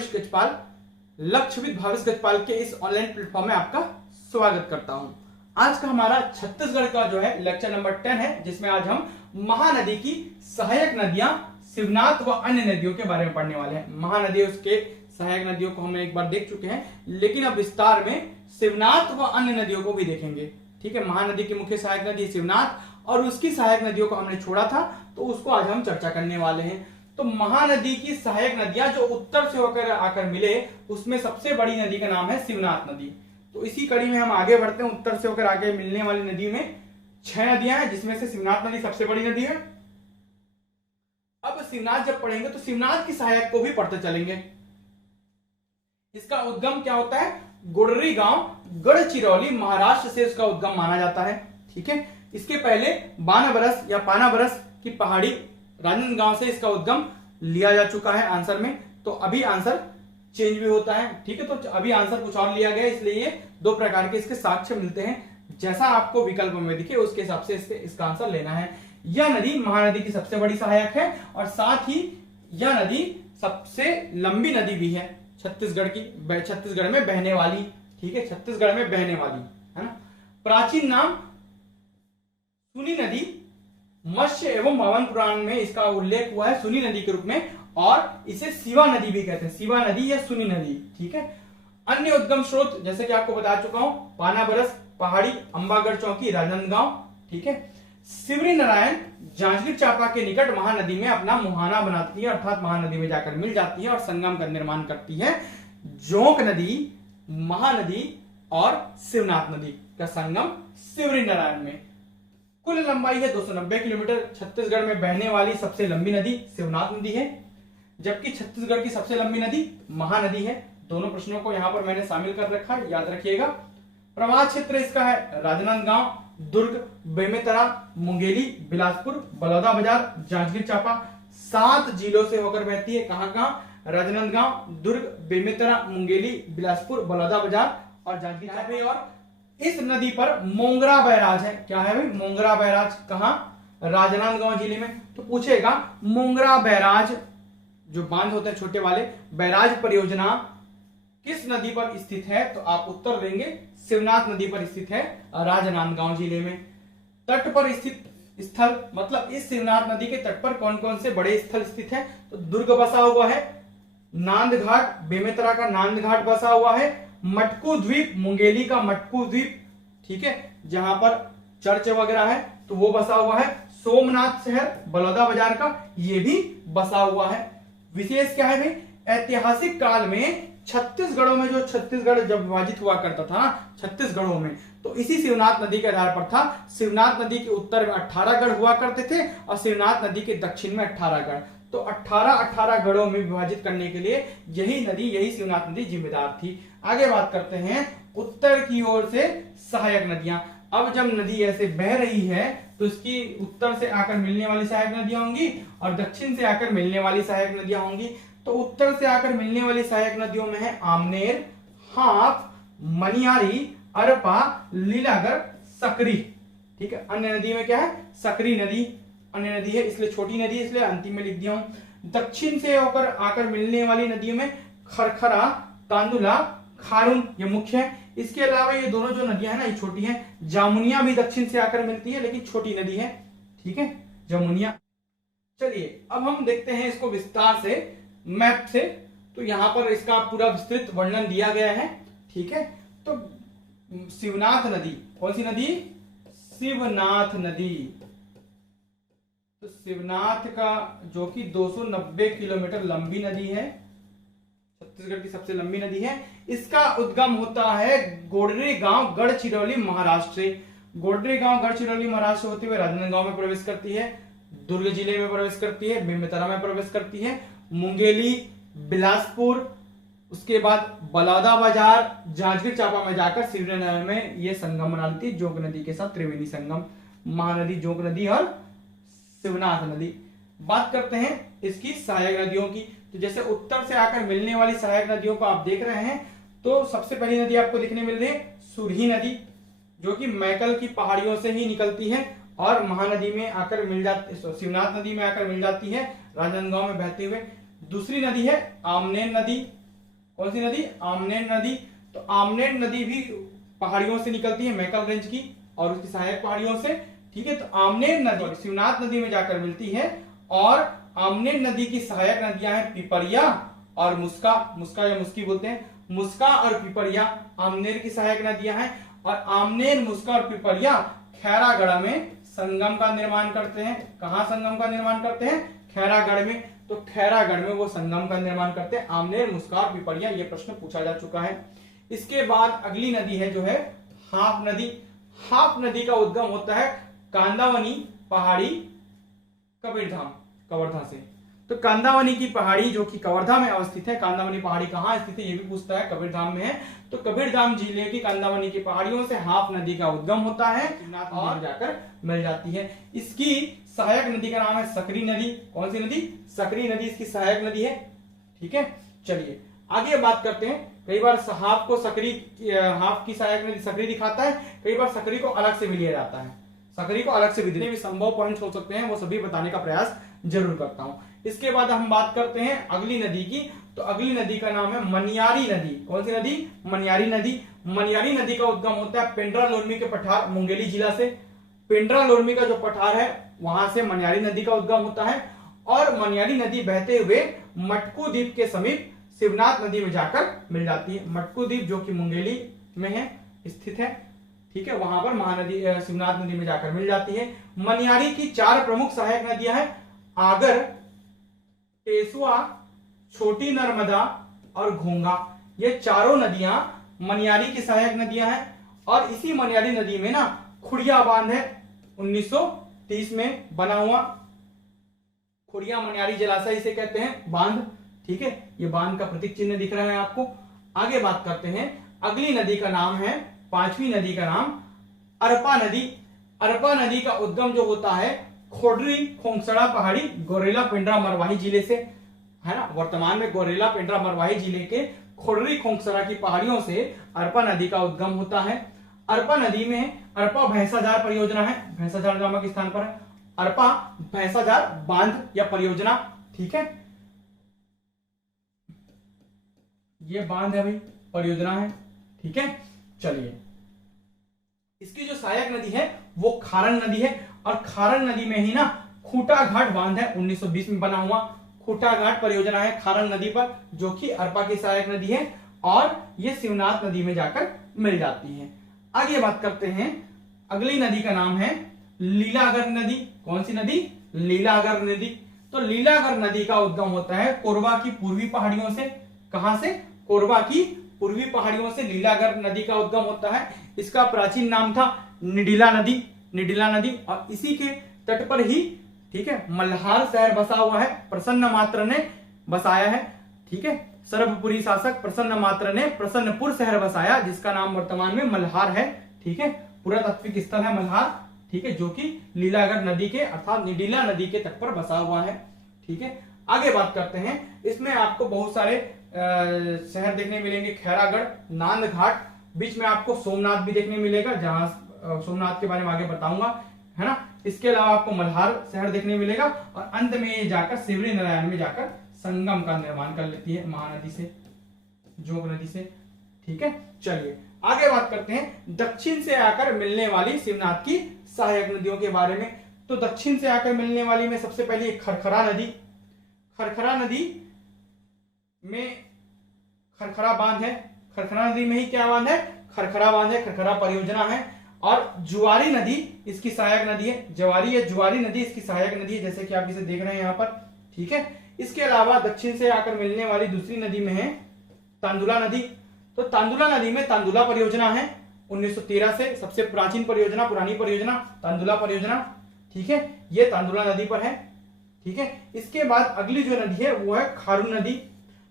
भावेश गजपाल, लक्ष्यविद भावेश गजपाल के इस online platform में आपका स्वागत करता हूं। आज का हमारा छत्तीसगढ़ का जो है लेक्चर नंबर 10 है, जिसमें आज हम महानदी की सहायक नदियां शिवनाथ व अन्य नदियों के बारे में पढ़ने वाले हैं। महानदी उसके सहायक नदियों को हम एक बार देख चुके हैं, लेकिन अब विस्तार में शिवनाथ व अन्य नदियों को भी देखेंगे। ठीक है, महानदी की मुख्य सहायक नदी शिवनाथ और उसकी सहायक नदियों को हमने छोड़ा था, तो उसको आज हम चर्चा करने वाले हैं। तो महानदी की सहायक नदियां जो उत्तर से होकर आकर मिले, उसमें सबसे बड़ी नदी का नाम है शिवनाथ नदी। तो इसी कड़ी में हम आगे बढ़ते हैं। उत्तर से होकर आगे मिलने वाली नदी में 6 नदियां हैं, जिसमें से शिवनाथ नदी सबसे बड़ी नदी है। अब शिवनाथ जब पढ़ेंगे तो शिवनाथ की सहायक को भी पढ़ते चलेंगे। इसका उद्गम क्या होता है? गुडरी गांव, गढ़चिरौली, महाराष्ट्र से इसका उद्गम माना जाता है। ठीक है, इसके पहले बानाबरस या पानाबरस की पहाड़ी राजनांदगांव से इसका उद्गम लिया जा चुका है आंसर में। तो अभी आंसर चेंज भी होता है। ठीक है, तो अभी आंसर कुछ और लिया गया, इसलिए ये 2 प्रकार के इसके साक्ष्य मिलते हैं। जैसा आपको विकल्प में दिखे उसके हिसाब से इसका आंसर लेना है। यह नदी महानदी की सबसे बड़ी सहायक है और साथ ही यह नदी सबसे लंबी नदी भी है छत्तीसगढ़ में बहने वाली। ठीक है, छत्तीसगढ़ में बहने वाली है ना। प्राचीन नाम सुनी नदी, मत्स्य एवं भवन पुराण में इसका उल्लेख हुआ है सुनी नदी के रूप में, और इसे शिवा नदी भी कहते हैं, शिवा नदी या सुनी नदी। ठीक है, अन्य उद्गम स्रोत जैसे कि आपको बता चुका हूं, पानाबरस पहाड़ी, अंबागढ़ चौकी, राजनांदगांव। ठीक है, शिवरी नारायण जांजगीर चांपा के निकट महानदी में अपना मुहाना बनाती है, अर्थात महानदी में जाकर मिल जाती है और संगम का निर्माण करती है। जोंक नदी, महानदी और शिवनाथ नदी का संगम शिवरी नारायण में। कुल लंबाई है 290 किलोमीटर। छत्तीसगढ़ में बहने वाली सबसे लंबी नदी शिवनाथ नदी है, जबकि छत्तीसगढ़ की सबसे लंबी नदी महानदी है। दोनों प्रश्नों को यहां पर मैंने शामिल कर रखा है, याद रखिएगा। प्रवाह क्षेत्र इसका है राजनांदगांव, दुर्ग, बेमेतरा, मुंगेली, बिलासपुर, बलौदाबाजार, जांजगीर चांपा। 7 जिलों से होकर बहती है। कहां? राजनांदगांव, दुर्ग, बेमेतरा, मुंगेली, बिलासपुर, बलौदाबाजार और जांजगीर चांपा। और इस नदी पर मोंगरा बैराज है। क्या है भाई? मोंगरा बैराज। कहां? राजनांदगांव जिले में। तो पूछेगा मोंगरा बैराज, जो बांध होते हैं छोटे वाले, बैराज परियोजना किस नदी पर स्थित है? तो आप उत्तर देंगे शिवनाथ नदी पर स्थित है, राजनांदगांव जिले में। तट पर स्थित स्थल, मतलब इस शिवनाथ नदी के तट पर कौन कौन से बड़े स्थल स्थित है? तो दुर्ग बसा हुआ है, नांद घाट, बेमेतरा का नांद घाट बसा हुआ है, मटकू द्वीप, मुंगेली का मटकू द्वीप, ठीक है, जहां पर चर्च वगैरह है तो वो बसा हुआ है। सोमनाथ शहर बलौदाबाजार का, ये भी बसा हुआ है। विशेष क्या है भाई? ऐतिहासिक काल में छत्तीसगढ़ों में, जो छत्तीसगढ़ जब विभाजित हुआ करता था ना छत्तीसगढ़ों में, तो इसी शिवनाथ नदी के आधार पर था। शिवनाथ नदी के उत्तर में 18 गढ़ हुआ करते थे और शिवनाथ नदी के दक्षिण में 18 गढ़। तो 18 गढ़ों में विभाजित करने के लिए यही नदी, यही शिवनाथ नदी जिम्मेदार थी। आगे बात करते हैं उत्तर की ओर से सहायक नदियां। अब जब नदी ऐसे बह रही है तो इसकी उत्तर से आकर मिलने वाली सहायक नदियां होंगी और दक्षिण से आकर मिलने वाली सहायक नदियां होंगी। तो उत्तर से आकर मिलने वाली सहायक नदियों में है आमनेर, हाप, मनियारी, अरपा, लीलागर, सकरी। ठीक है, अन्य नदी में क्या है? सकरी नदी अन्य नदी है, इसलिए छोटी नदी, इसलिए अंतिम में लिख दिया हूं। दक्षिण से होकर आकर मिलने वाली नदियों में खरखरा, तांदुला, खारून, ये मुख्य है। इसके अलावा ये दोनों जो नदियां हैं ना, ये छोटी हैं। जामुनिया भी दक्षिण से आकर मिलती है, लेकिन छोटी नदी है। ठीक है, जमुनिया। चलिए अब हम देखते हैं इसको विस्तार से मैप से। तो यहां पर इसका पूरा विस्तृत वर्णन दिया गया है। ठीक है, तो शिवनाथ नदी, कौन सी नदी? शिवनाथ नदी। तो शिवनाथ का जो कि 290 किलोमीटर लंबी नदी है, छत्तीसगढ़ की सबसे लंबी नदी है। इसका उद्गम होता है गोडरे गांव, गढ़चिरौली, महाराष्ट्र से। गोडरे गांव, गढ़चिरौली, महाराष्ट्र होते हुए राजनांदगांव में प्रवेश करती है, दुर्ग जिले में प्रवेश करती है, बेमेतरा में प्रवेश करती है, मुंगेली, बिलासपुर, उसके बाद बलौदाबाजार, जांजगीर चांपा में जाकर शिवरी नारायण में ये संगम बना लेती है, जोंक नदी के साथ त्रिवेणी संगम। महानदी, जोंक नदी और शिवनाथ नदी। बात करते हैं इसकी सहायक नदियों की। तो जैसे उत्तर से आकर मिलने वाली सहायक नदियों को आप देख रहे हैं, तो सबसे पहली नदी आपको दिखने मिल रही है सुरही नदी, जो कि मैकल की पहाड़ियों से ही निकलती है और महानदी में आकर मिल जाती, शिवनाथ नदी में आकर मिल जाती है राजनांदगांव में बहते हुए। दूसरी नदी है आमनेर नदी, कौन सी नदी? आमनेर नदी। तो आमनेर नदी भी पहाड़ियों से निकलती है, मैकल रेंज की और उसकी सहायक पहाड़ियों से। ठीक है, तो आमनेर नदी शिवनाथ नदी में जाकर मिलती है और आमनेर नदी की सहायक नदियां हैं पिपरिया और मुस्का। मुस्का या मुस्की बोलते हैं। मुस्का और पिपरिया आमनेर की सहायक नदियां हैं और आमनेर, मुस्का और पिपरिया खैरागढ़ में संगम का निर्माण करते हैं। कहां संगम का निर्माण करते हैं? खैरागढ़ में। तो खैरागढ़ में वो संगम का निर्माण करते हैं। आमनेर, मुस्का और पिपरिया, ये प्रश्न पूछा जा चुका है। इसके बाद अगली नदी है जो है हाप नदी। हाप नदी का उद्गम होता है कांदावनी पहाड़ी कवर्धा से। तो कांदावनी की पहाड़ी जो कि कवर्धा में अवस्थित है, कांदावनी पहाड़ी कहाँ स्थित है ये भी पूछता है, कबीरधाम में है। तो कबीरधाम जिले की कांदावनी की पहाड़ियों से हाप नदी का उद्गम होता है और जाकर मिल जाती है। इसकी सहायक नदी का नाम है सकरी नदी। कौन सी नदी? सकरी नदी इसकी सहायक नदी है। ठीक है, चलिए आगे बात करते हैं। कई बार हाप को सकरी, हाप की सहायक नदी सकरी दिखाता है, कई बार सकरी को अलग से भी लिया जाता है। सकरी को अलग से भी, जितने भी संभव पॉइंट्स हो सकते हैं वो सभी बताने का प्रयास जरूर करता हूं। इसके बाद हम बात करते हैं अगली नदी की। तो अगली नदी का नाम है मनियारी नदी। कौन सी नदी? मनियारी नदी। मनियारी नदी का उद्गम होता है पेंड्रा लोरमी के पठार मुंगेली जिला से। पेंड्रा लोरमी का जो पठार है वहां से मनियारी नदी का उद्गम होता है और मनियारी नदी बहते हुए मटकू द्वीप के समीप शिवनाथ नदी में जाकर मिल जाती है। मटकू द्वीप जो कि मुंगेली में है, स्थित है। ठीक है, वहां पर महानदी शिवनाथ नदी में जाकर मिल जाती है। मनियारी की 4 प्रमुख सहायक नदियां हैं, आगर, टेसुआ, छोटी नर्मदा और घोंगा। ये चारों नदियां मनियारी की सहायक नदियां हैं और इसी मनियारी नदी में ना खुड़िया बांध है 1930 में बना हुआ। खुड़िया मनियारी जलाशय इसे कहते हैं, बांध। ठीक है, ये बांध का प्रतीक चिन्ह दिख रहा है आपको। आगे बात करते हैं, अगली नदी का नाम है, 5वीं नदी का नाम अरपा नदी। अरपा नदी का उद्गम जो होता है खोडरी खोंगसड़ा पहाड़ी गोरेला पेंड्रा मरवाही जिले से, है ना। वर्तमान में गोरेला पेंड्रा मरवाही जिले के खोडरी खोंगसड़ा की पहाड़ियों से अरपा नदी का उद्गम होता है। अरपा नदी में अरपा भैंसाजार परियोजना है, भैंसाजार नामक स्थान पर है अरपा भैंसाजार बांध या परियोजना। ठीक है, ये बांध है भाई, परियोजना है। ठीक है, चलिए इसकी जो सहायक नदी है वो खारन नदी है और खारन नदी में ही ना खूटा घाट बांध है 1920 में बना हुआ। खूटा घाट परियोजना है खारन नदी पर जो कि अरपा की सहायक नदी है और ये शिवनाथ नदी में जाकर मिल जाती है। आगे बात करते हैं, अगली नदी का नाम है लीलागर नदी। कौन सी नदी? लीलागर नदी। तो लीलागर नदी का उद्गम होता है कोरबा की पूर्वी पहाड़ियों से। कहां से? कोरबा की पूर्वी पहाड़ियों से लीलागर नदी का उद्गम होता है। इसका प्राचीन नाम था निडिला नदी, निडिला नदी। और इसी के तट पर ही, ठीक है, मल्हार शहर बसा हुआ है, प्रसन्न मात्र ने बसाया है। ठीक है, सर्वपुरी शासक प्रसन्न मात्र ने प्रसन्नपुर शहर बसाया जिसका नाम वर्तमान में मल्हार है। ठीक है, पुरातात्विक स्थल है मल्हार। ठीक है, जो कि लीलागर नदी के अर्थात निडिला नदी के तट पर बसा हुआ है। ठीक है, आगे बात करते हैं। इसमें आपको बहुत सारे शहर देखने मिलेंगे, खैरागढ़, नांदघाट, बीच में आपको सोमनाथ भी देखने मिलेगा जहां सोमनाथ के बारे में आगे बताऊंगा, है ना। इसके अलावा आपको मल्हार शहर देखने मिलेगा और अंत में ये जाकर सिवरी नारायण में जाकर संगम का निर्माण कर लेती है महानदी से, जोग नदी से। ठीक है, चलिए आगे बात करते हैं दक्षिण से आकर मिलने वाली शिवनाथ की सहायक नदियों के बारे में। तो दक्षिण से आकर मिलने वाली में सबसे पहले खरखरा नदी। खरखरा नदी में खरखरा बांध है। खरखरा नदी में ही क्या बांध है? खरखरा बांध है, खरखरा परियोजना है। और जुआरी नदी इसकी सहायक नदी है। जुआरी नदी इसकी सहायक नदी है, जैसे कि आप इसे देख रहे हैं यहाँ पर। ठीक है, इसके अलावा दक्षिण से आकर मिलने वाली दूसरी नदी में है तांदुला नदी। तो तांदुला नदी में तांदुला परियोजना है 1913 से, सबसे प्राचीन परियोजना, पुरानी परियोजना तांदुला परियोजना। ठीक है, ये तांदुला नदी पर है। ठीक है, इसके बाद अगली जो नदी है वो है खारून नदी।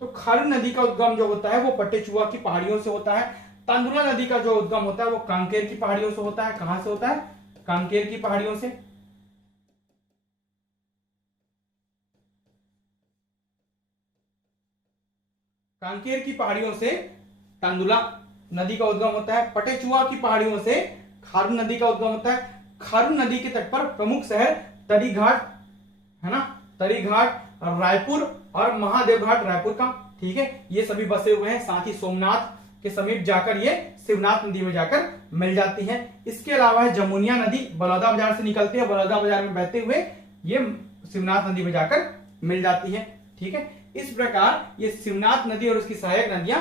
तो खारून नदी का उद्गम जो होता है वो पट्टेचुआ की पहाड़ियों से होता है। तांदुला नदी का जो उद्गम होता है वो कांकेर की पहाड़ियों से होता है। कहां से होता है? कांकेर की पहाड़ियों से। कांकेर की पहाड़ियों से तांदुला नदी का उद्गम होता है। पटेचुआ की पहाड़ियों से खारून नदी का उद्गम होता है। खारून नदी के तट पर प्रमुख शहर तरीघाट, है ना, तरीघाट, रायपुर और महादेव घाट रायपुर का। ठीक है, ये सभी बसे हुए हैं। साथ ही सोमनाथ के समीप जाकर ये शिवनाथ नदी में जाकर मिल जाती है। इसके अलावा है जमुनिया नदी, बलौदा बाजार से निकलती है, बलौदा बाजार में बहते हुए ये शिवनाथ नदी में जाकर मिल जाती है। ठीक है, इस प्रकार ये शिवनाथ नदी और उसकी सहायक नदियां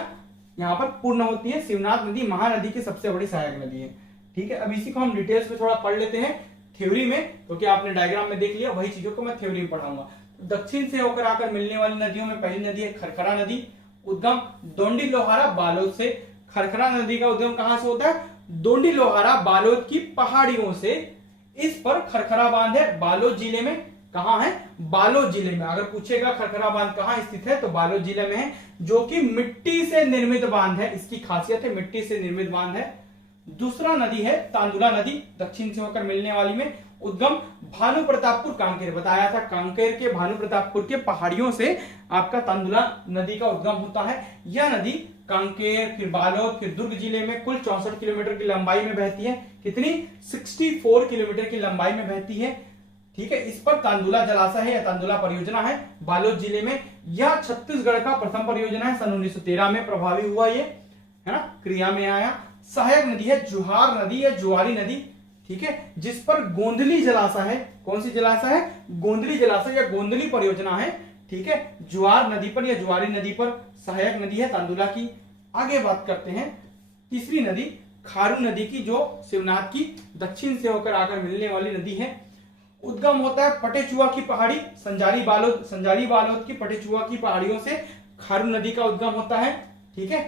यहाँ पर पूर्ण होती है। शिवनाथ नदी महानदी की सबसे बड़ी सहायक नदी है। ठीक है, अब इसी को हम डिटेल्स में थोड़ा पढ़ लेते हैं थ्योरी में, क्योंकि आपने डायग्राम में देख लिया, वही चीजों को मैं थ्योरी में पढ़ाऊंगा। तो दक्षिण से होकर आकर मिलने वाली नदियों में पहली नदी है खरखरा नदी, उद्गम दोंडी लोहारा बालोद से। खरखरा नदी का उद्गम कहां से होता है? दोंडी लोहारा बालोद की पहाड़ियों से। इस पर खरखरा बांध है बालोद जिले में। कहां है? बालोद जिले में। अगर पूछेगा खरखरा बांध कहां स्थित है, तो बालोद जिले में है, जो कि मिट्टी से निर्मित बांध है। इसकी खासियत है, मिट्टी से निर्मित बांध है। दूसरा नदी है तांदुला नदी, दक्षिण से होकर मिलने वाली में। उद्गम भानु प्रतापपुर कांकेर, बताया था कांकेर के भानु प्रतापपुर के पहाड़ियों से आपका तांदुला नदी का उद्गम होता है। यह नदी कांकेर, फिर बालोद, फिर दुर्ग जिले में कुल 64 किलोमीटर की लंबाई में बहती है। कितनी? 64 किलोमीटर की लंबाई में बहती है। ठीक है, इस पर तांदुला जलाशय है या तांदुला परियोजना है बालोद जिले में। यह छत्तीसगढ़ का प्रथम परियोजना है, सन 1913 में प्रभावी हुआ, ये है ना, क्रिया में आया। सहायक नदी है जुहार नदी या जुआरी नदी, ठीक है, जिस पर गोंदली जलाशय है। कौन सी जलाशय है? गोंदली जलाशय या गोंदली परियोजना है। ठीक है, जुआर नदी पर या जुआरी नदी पर सहायक नदी है तांदुला की। आगे बात करते हैं तीसरी नदी खारू नदी की, जो शिवनाथ की दक्षिण से होकर आकर मिलने वाली नदी है। उद्गम होता है पटेचुआ की पहाड़ी, संजारी बालोद की पटेचुआ की पहाड़ियों से खारू नदी का उद्गम होता है। ठीक है,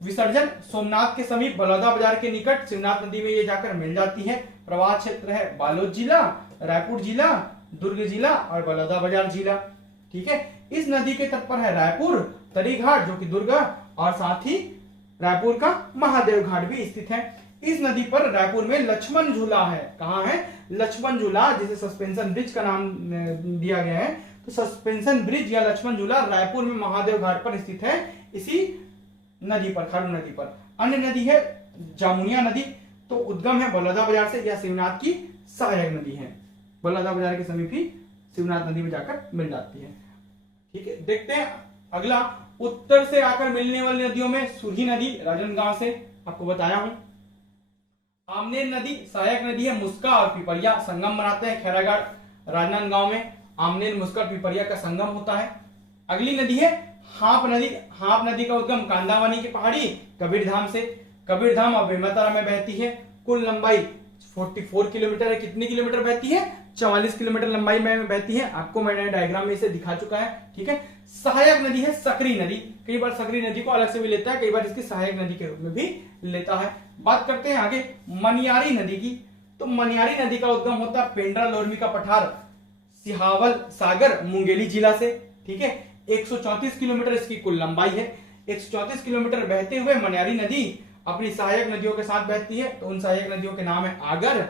विसर्जन सोमनाथ के समीप बलौदा बाजार के निकट शिवनाथ नदी में ये जाकर मिल जाती है। प्रवाह क्षेत्र है बालोद जिला, रायपुर जिला, दुर्ग जिला और बलौदा बाजार जिला। ठीक है, इस नदी के तट पर है रायपुर तरी घाट, जो कि दुर्ग, और साथ ही रायपुर का महादेव घाट भी स्थित है। इस नदी पर रायपुर में लक्ष्मण झूला है। कहां है? लक्ष्मण झूला, जिसे सस्पेंशन ब्रिज का नाम दिया गया है। तो सस्पेंशन ब्रिज या लक्ष्मण झूला रायपुर में महादेव घाट पर स्थित है, इसी नदी पर, खारू नदी पर। अन्य नदी है जामुनिया नदी, तो उद्गम है बलौदा बाजार से, यह शिवनाथ की सहायक नदी है। बलौदा बाजार के समीप ही शिवनाथ नदी में जाकर मिल जाती है। ठीक है, देखते हैं अगला। उत्तर से आकर मिलने वाली नदियों में सुरही नदी राजनांदगांव से, आपको बताया हूं। आमनेर नदी सहायक नदी है, मुस्का और पिपरिया संगम बनाते हैं खैरागढ़ राजनांदगांव में। आमनेर, मुस्का, पिपरिया का संगम होता है। अगली नदी है हाप नदी। हाप नदी का उद्गम कांदावनी की पहाड़ी कबीरधाम से। कबीरधाम और बेमेतरा में बहती है। कुल लंबाई 44 किलोमीटर है। कितनी किलोमीटर बहती है? 44 किलोमीटर लंबाई में बहती है। आपको मैंने डायग्राम में इसे दिखा चुका है। ठीक है, सहायक नदी है सकरी नदी। कई बार सकरी नदी को अलग से भी लेता है, कई बार इसकी सहायक नदी के रूप में भी लेता है। बात करते हैं आगे मनियारी नदी की। तो मनियारी नदी का उद्गम होता है पेंड्रा लोरमी का पठार सिहावल सागर मुंगेली जिला से। ठीक है, 134 किलोमीटर इसकी कुल लंबाई है। 134 किलोमीटर बहते हुए मनियारी नदी अपनी सहायक नदियों के साथ बहती है। तो उन सहायक नदियों के नाम है आगर,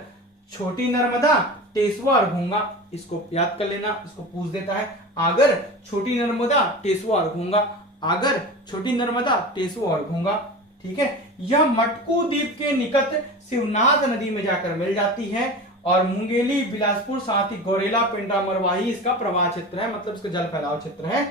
छोटी नर्मदा, टेसुआ और घूंगा। इसको याद कर लेना, इसको पूछ देता है। आगर, छोटी नर्मदा, टेसुआ और घूंगा। आगर, छोटी नर्मदा, टेसुआ और घूंगा। ठीक है, यह मटकू द्वीप के निकट शिवनाथ नदी में जाकर मिल जाती है। और मुंगेली, बिलासपुर, साथ ही गौरेला, पेंड्रा, मरवाही इसका प्रवाह क्षेत्र है, मतलब इसका जल फैलाव क्षेत्र है।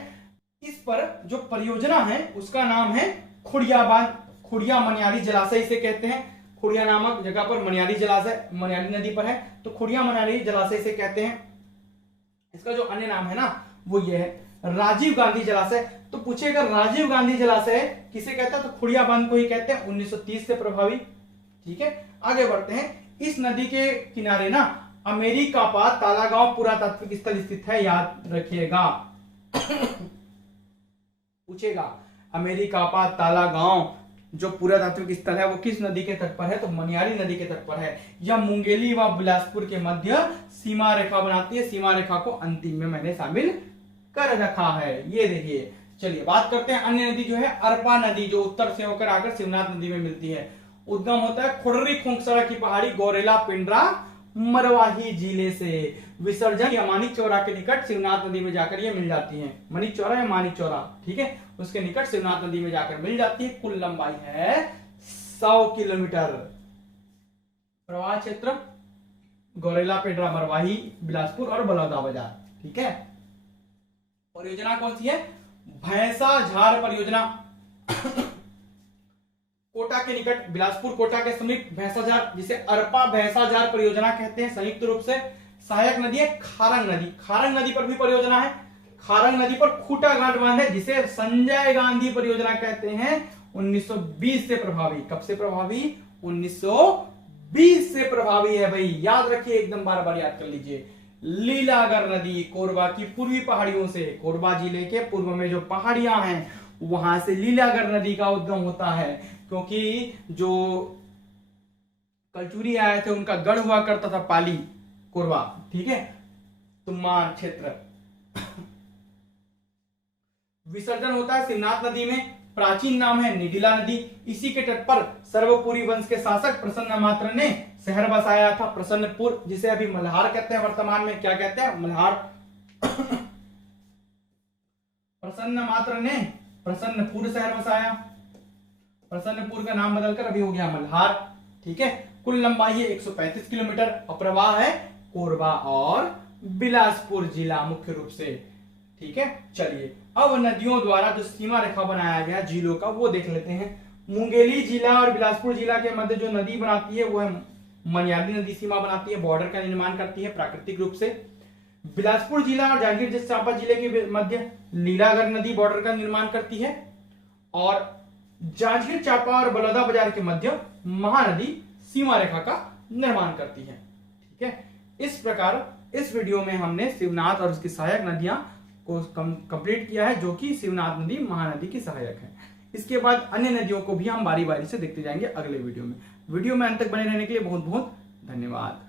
इस पर जो परियोजना है उसका नाम है खुड़िया बांध। खुड़िया मनियारी जलाशय इसे कहते हैं। खुड़िया नामक जगह पर मनियारी जलाशय मनियारी नदी पर है, तो खुड़िया मनियारी जलाशय इसे कहते हैं। इसका जो अन्य नाम है ना, वो ये है राजीव गांधी जलाशय। तो पूछेगा राजीव गांधी जलाशय किसे कहता है, तो खुड़िया बांध को ही कहते हैं, 1930 से प्रभावी। ठीक है, आगे बढ़ते हैं। इस नदी के किनारे ना अमेरिकापात तालागांव पुरातात्विक स्थल स्थित है, याद रखिएगा। पूछेगा अमेरिकापात तालागांव जो पुरातात्विक स्थल है वो किस नदी के तट पर है, तो मनियारी नदी के तट पर है। यह मुंगेली व बिलासपुर के मध्य सीमा रेखा बनाती है। सीमा रेखा को अंतिम में मैंने शामिल कर रखा है, ये देखिए। चलिए बात करते हैं अन्य नदी जो है अरपा नदी, जो उत्तर से होकर आकर शिवनाथ नदी में मिलती है। उद्गम होता है खुर्री खोंकसरा की पहाड़ी गौरेला, पिंडरा, मरवाही जिले से। विसर्जन या मानिक चौरा के निकट शिवनाथ नदी में जाकर ये मिल जाती है। मानिक चौरा या मानिक चौरा, ठीक है, उसके निकट शिवनाथ नदी में जाकर मिल जाती है। कुल लंबाई है 100 किलोमीटर। प्रवाह क्षेत्र गौरेला, पेंड्रा, मरवाही, बिलासपुर और बलौदा बाजार। ठीक है, परियोजना कौन सी है? भैंसा झार परियोजना कोटा के निकट, बिलासपुर कोटा के समीप भैंसाझार, जिसे अरपा भैंसाझार परियोजना कहते हैं संयुक्त रूप से। सहायक नदी है खारंग नदी, खारंग नदी पर भी परियोजना है। खारंग नदी पर खूटा घाट बांध है, जिसे संजय गांधी परियोजना कहते हैं। 1920 से प्रभावी, कब से प्रभावी? 1920 से प्रभावी है भाई, याद रखिए, एकदम बार बार याद कर लीजिए। लीलागर नदी कोरबा की पूर्वी पहाड़ियों से, कोरबा जिले के पूर्व में जो पहाड़ियां हैं वहां से लीलागर नदी का उद्गम होता है, क्योंकि जो कलचुरी आए थे उनका गढ़ हुआ करता था पाली कोरबा, ठीक है, तुम्मार क्षेत्र। विसर्जन होता है शिवनाथ नदी में, प्राचीन नाम है निडिला नदी। इसी के तट पर सर्वपुरी वंश के शासक प्रसन्न मात्र ने शहर बसाया था, प्रसन्नपुर, जिसे अभी मल्हार कहते हैं। वर्तमान में क्या कहते हैं? मल्हार। प्रसन्न मात्र ने प्रसन्नपुर शहर बसाया, प्रसन्नपुर का नाम बदलकर अभी हो गया मल्हार, ठीक है। कुल लंबाई है 135 किलोमीटर और प्रवाह है कोरबा और बिलासपुर जिला मुख्य रूप से, ठीक है। चलिए अब नदियों द्वारा जो सीमा रेखा बनाया गया जिलों का वो देख लेते हैं। मुंगेली जिला और बिलासपुर जिला के मध्य जो नदी बनाती है वो है मनियाली नदी, सीमा बनाती है, बॉर्डर का निर्माण करती है प्राकृतिक रूप से। बिलासपुर जिला और जांजगीर चांपा जिले के मध्य लीलागर नदी बॉर्डर का निर्माण करती है, और जांजगीर चांपा और बलौदा बाजार के मध्य महानदी सीमा रेखा का निर्माण करती है, ठीक है। इस प्रकार इस वीडियो में हमने शिवनाथ और उसकी सहायक नदियां को कंप्लीट किया है, जो कि शिवनाथ नदी महानदी की सहायक है। इसके बाद अन्य नदियों को भी हम बारी बारी से देखते जाएंगे अगले वीडियो में। वीडियो में अंत तक बने रहने के लिए बहुत बहुत धन्यवाद।